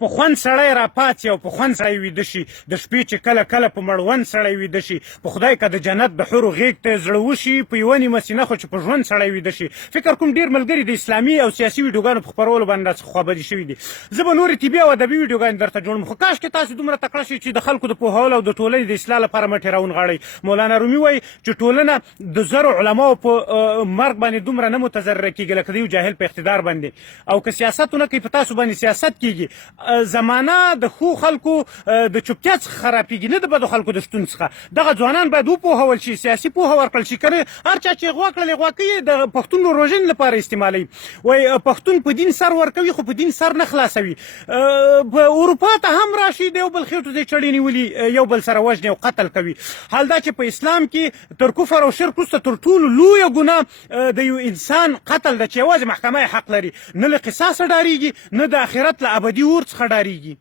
په خوند سړی راپاڅي او په خوند سړی ویده شي د شپې چې کله کله په مړوند سړی ویده شي په خدای که د جنت د حورو غېږ ته یې زړه وشي په یوه نیمه سینه خو چې په ژوند سړی ویده شي فکر کوم ډېر ملګري د اسلامي او سیاسي ویډیوګانو په خپرولو باندې داسې خوابدي شوي دي زه به نورې طبي او ادبي ویډیوګانې درته جوړم خو کاشکې تاسو دومره تکړه شئ چې د خلکو د پوهولو او د ټولنې د اصلاح لپاره مټې راونغاړئ مولانا رومي وایي چې ټولنه د زرو علماو په مرګ باندې دومره نه متضرره کېږي لکه د یو جاهل په اقتدار باندې او که سیاست ونه کوي په تاسو باندې سیاست کېږي زمانه د ښو خلکو د چوپتیا څخه خرابېږي نه د بدو خلکو د شتون څخه دغه ځوانان باید وپوهول شي سیاسي پوهه ورکړل شي که نه هر چا چې غوا کړل غوا کوي د پښتون روژنې لپاره استعمالوي وایي پښتون په دین سر ورکوي خو په دین سر نه خلاصوي په اروپا ته هم راشي د یو بل خېټو ته چړې نیولي یو بل سره وژني او قتل کوي حال دا چې په اسلام کې تر کفر او شرک وروسته تر ټولو لویه ګناه د یو انسان قتل ده چې یوازې محکمه حق لري نه له قصاصه ډارېږي نه د آخرت له ابدي اور څخه ډارېږي